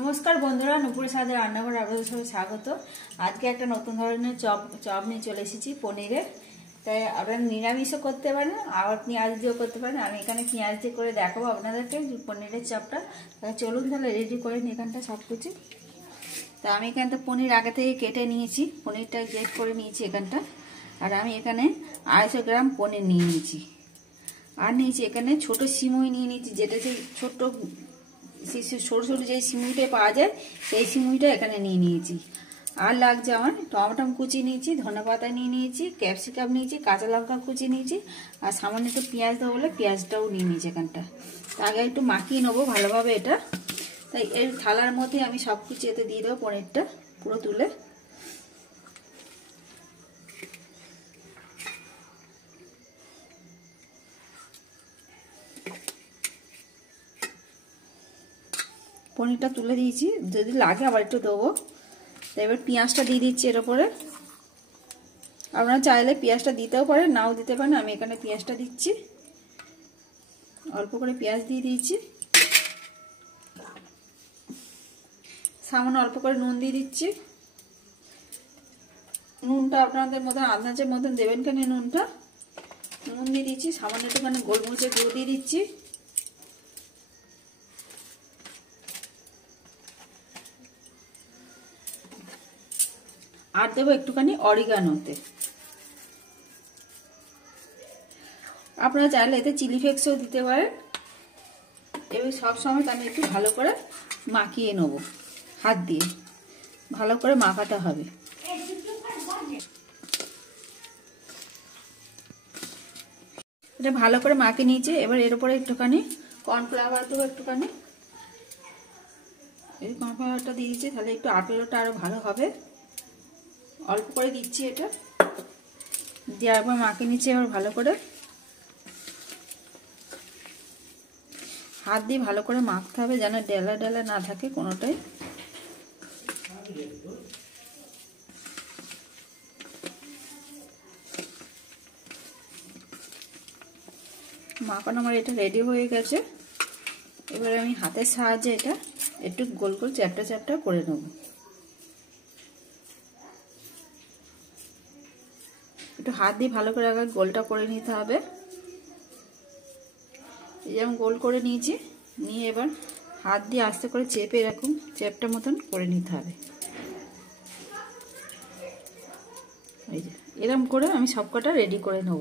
নমস্কার বন্ধুরা, নুপুরের সাথে রান্নাঘরে আপনাদের সবাই স্বাগত। আজকে একটা নতুন ধরনের চপ নিয়ে চলে এসেছি পনিরের। তাই আপনারা নিরামিষও করতে পারেন, আবার পেঁয়াজ দিয়েও করতে পারেন। আমি এখানে পেঁয়াজ দিয়ে করে দেখাবো আপনাদেরকে পনিরের চপটা। তাই চলুন তাহলে রেডি করে নিই এখানটা সব কিছু। তা আমি এখানটা পনির আগে থেকে কেটে নিয়েছি, পনিরটা গ্রেট করে নিয়েছি এখানটা। আর আমি এখানে 250 গ্রাম পনির নিয়ে নিয়েছি। আর নিয়েছি এখানে ছোট সিমুই নিয়ে নিয়েছি, যেটা সেই ছোট্ট সরু সরু যে সিমুইটাই পাওয়া যায় সেই সিমুইটা এখানে নিয়ে নিয়েছি। আর লাগছে আমার টমেটো কুচি নিয়েছি, ধনেপাতা নিয়ে নিয়েছি, ক্যাপসিকাম নিয়েছি, কাঁচা লঙ্কা কুচি নিয়েছি, আর সামান্য একটু পেঁয়াজ দেবো বলে পেঁয়াজটাও নিয়ে নিয়েছি এখানটা। আগে একটু মাখিয়ে নেবো ভালোভাবে এটা। তাই এর থালার মধ্যে আমি সব কিছু এতে দিয়ে দেবো, পনিরটা পুরো তুলে। পনিরটা তুলে দিয়েছি, যদি লাগে আবার একটু দেবো। তো এবার পেঁয়াজটা দিয়ে দিচ্ছি এর ওপরে। আপনারা চাইলে পেঁয়াজটা দিতেও পারেন, নাও দিতে পারেন। আমি এখানে পেঁয়াজটা দিচ্ছি, অল্প করে পেঁয়াজ দিয়ে দিয়েছি। সামান্য অল্প করে নুন দিয়ে দিচ্ছি। নুনটা আপনাদের মতন আন্দাজের মতন দেবেন কেন নুনটা। নুন দিয়ে দিচ্ছি, সামান্য একটুখানি গোলমরিচের গুঁড়ো দিয়ে দিচ্ছি। আর দেবো একটুখানি অরিগানোতে। আপনারা চাইলে এতে চিলি ফ্লেক্সও দিতে পারেন। এবার সবসময় আমি একটু ভালো করে মাখিয়ে নেব, হাত দিয়ে ভালো করে মাখাতে হবে। এটা ভালো করে মাখিয়ে নিয়েছি। এবার এর উপরে একটুখানি কর্নফ্লাওয়ার দেবো, একটুখানি এই কর্নফ্লাওয়ারটা দিয়ে দিচ্ছি, তাহলে একটু আটাটা আরও ভালো হবে। অল্প করে দিচ্ছি এটা দিয়ে একবার মাখিয়ে নিচ্ছি। এবার ভালো করে হাত দিয়ে ভালো করে মাখতে হবে, যেন ডেলা ডেলা না থাকে কোনোটাই। মাখানো আমার এটা রেডি হয়ে গেছে। এবার আমি হাতের সাহায্যে এটা একটু গোল গোল চ্যাপটা চ্যাপটা করে নেব। একটু হাত দিয়ে ভালো করে আগে গোলটা করে নিতে হবে। এই যে আমি গোল করে নিয়েছি, নিয়ে এবার হাত দিয়ে আস্তে করে চেপে এরকম চ্যাপটা মতন করে নিতে হবে। এই যে এরকম করে আমি সবকটা রেডি করে নেব।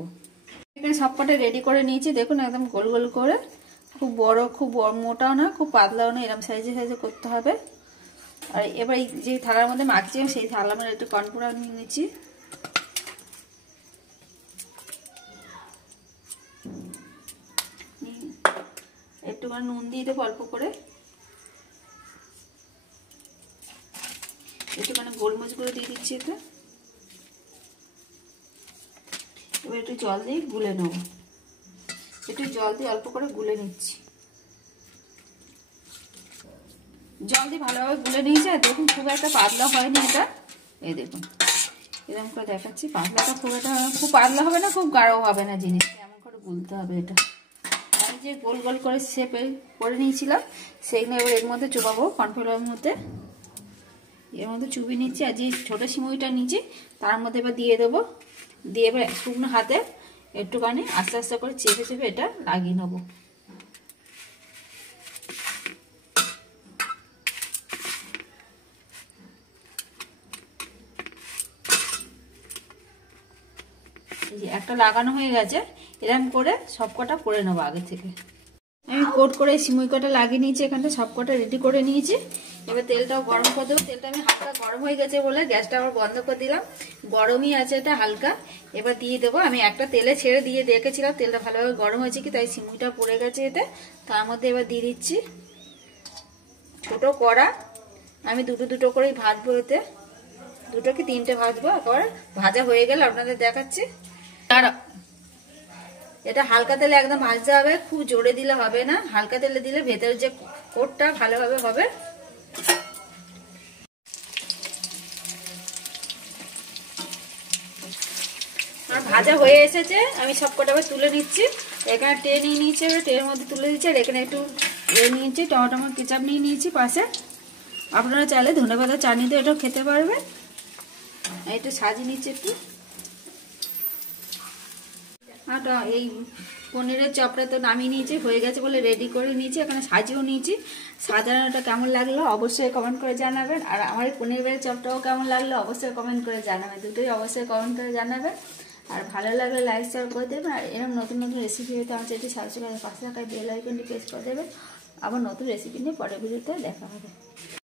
এখানে সবকটা রেডি করে নিয়েছি, দেখুন একদম গোল গোল করে। খুব বড়, খুব মোটাও না, খুব পাতলাও না, এরকম সাইজে সাইজে করতে হবে। আর এবার যে থালার মধ্যে মাখছি সেই থালার মধ্যে একটু কর্নফ্লাওয়ার নিয়ে নিচ্ছি। একটুখানি নুন দিয়ে দেবো অল্প করে, একটুখানি গোলমরিচ গুঁড়ো দিয়ে দিচ্ছি এটা। এবার একটু জল দিয়ে গুলে নেব, একটু জল দিয়ে অল্প করে গুলে নিচ্ছি। জল দিয়ে ভালোভাবে গুলে নিয়েছি। আর দেখুন খুব একটা পাতলা হয়নি এটা। এই দেখুন এরকম করে দেখাচ্ছি, পাতলাটা খুব পাতলা হবে না, খুব গাঢ় হবে না, জিনিসটা এমন করে গুলতে হবে এটা। আমি যে গোল গোল করে শেপে করে নিয়েছিলাম সেইগুলো এবার এর মধ্যে চুবাবো, কর্নফ্লাওয়ারের মধ্যে এর মধ্যে চুবিয়ে নিচ্ছি। আর যে ছোটো সিমুইটা নিয়েছি তার মধ্যে এবার দিয়ে দেবো। দিয়ে এবার শুকনো হাতে একটুখানি আস্তে আস্তে করে চেপে চেপে এটা লাগিয়ে নেবো। একটা লাগানো হয়ে গেছে, এরকম করে সবকটা করে নেবো আগে থেকে। আমি কোট করে সিমুই কটা লাগিয়ে নিয়েছি, এখানটা সবকটা রেডি করে নিয়েছি। এবার তেলটাও গরম করে দেবো। তেলটা আমি হালকা গরম হয়ে গেছে বলে গ্যাসটা আবার বন্ধ করে দিলাম। গরমই আছে এটা হালকা। এবার দিয়ে দেবো। আমি একটা তেলে ছেড়ে দিয়ে দেখেছিলাম তেলটা ভালোভাবে গরম হয়েছে কি, তাই সিমুইটা পড়ে গেছে এতে। তার মধ্যে এবার দিয়ে দিচ্ছি ছোট কড়া। আমি দুটো দুটো করেই ভাজবো এতে, 2 কি 3টে ভাজবো। একবার ভাজা হয়ে গেলে আপনাদের দেখাচ্ছি। আর এটা হালকা তেলে একদম ভাজতে হবে, খুব জোরে দিলে হবে না। হালকা তেলে দিলে ভেতরে যে কোটটা ভালোভাবে হবে। আর ভাজা হয়ে এসেছে, আমি সবকটা তুলে নিচ্ছি। এখানে ট্রে নিয়ে নিয়েছি, এবার ট্রের মধ্যে তুলে দিচ্ছি। আর এখানে একটু নিয়েছি টমেটো কেচাপ নিয়ে নিয়েছি পাশে। আপনারা চাইলে ধনেপাতা চাটনি দিয়ে এটাও খেতে পারবেন। এটা সাজিয়ে নিচ্ছে একটু। এই পনিরের চপটা তো নামিয়ে নিয়েছি, হয়ে গেছে বলে রেডি করে নিয়েছি, এখানে সাজিয়েও নিয়েছি। সাজানোটা কেমন লাগলো অবশ্যই কমেন্ট করে জানাবেন, আর আমার এই পনিরের চপটাও কেমন লাগলো অবশ্যই কমেন্ট করে জানাবেন, দুটোই অবশ্যই কমেন্ট করে জানাবেন। আর ভালো লাগলে লাইক শেয়ার করে দেবেন, আর এরকম নতুন নতুন রেসিপি হতে আমার চ্যানেলটি সাবস্ক্রাইব করে পাশে থাকা বেল আইকনটি প্রেস করে দেবেন। আবার নতুন রেসিপি নিয়ে পরের ভিডিওতে দেখা হবে।